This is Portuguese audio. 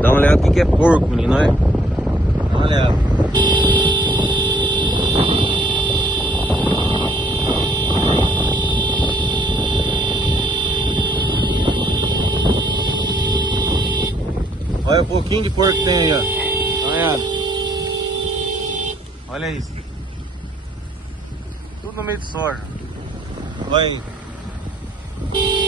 Dá uma olhada aqui que é porco, menino, olha. Dá uma olhada. Olha o pouquinho de porco que tem aí, ó. Dá uma olhada. Olha isso. Tudo no meio de soja. Olha aí.